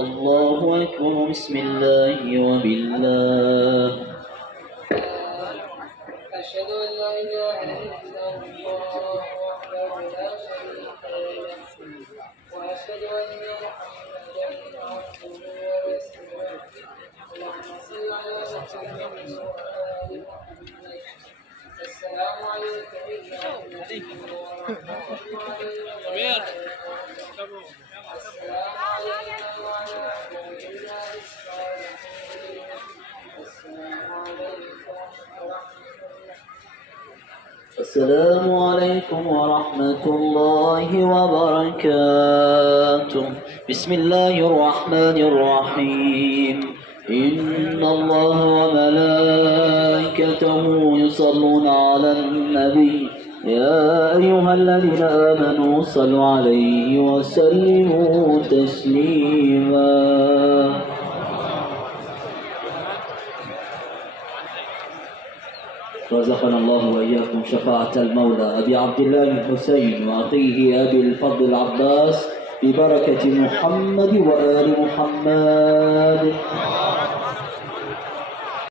الله أكبر. بسم الله وبالله. أشهد أن لا إله إلا الله وحده لا شريك له وأشهد أن محمدا عبده ورسوله اللهم صل على محمد وآل محمد. السلام عليك أيها النبي ورحمة الله وبركاته. السلام علينا وعلى عباد الله الصالحين. السلام عليكم السلام عليكم ورحمة الله وبركاته. بسم الله الرحمن الرحيم. إن الله وملائكته يصلون على النبي يا أيها الذين آمنوا صلوا عليه وسلموا تسليما. رزقنا الله وإياكم شفاعة المولى أبي عبد الله الحسين وأخيه أبي الفضل العباس ببركة محمد وآل محمد.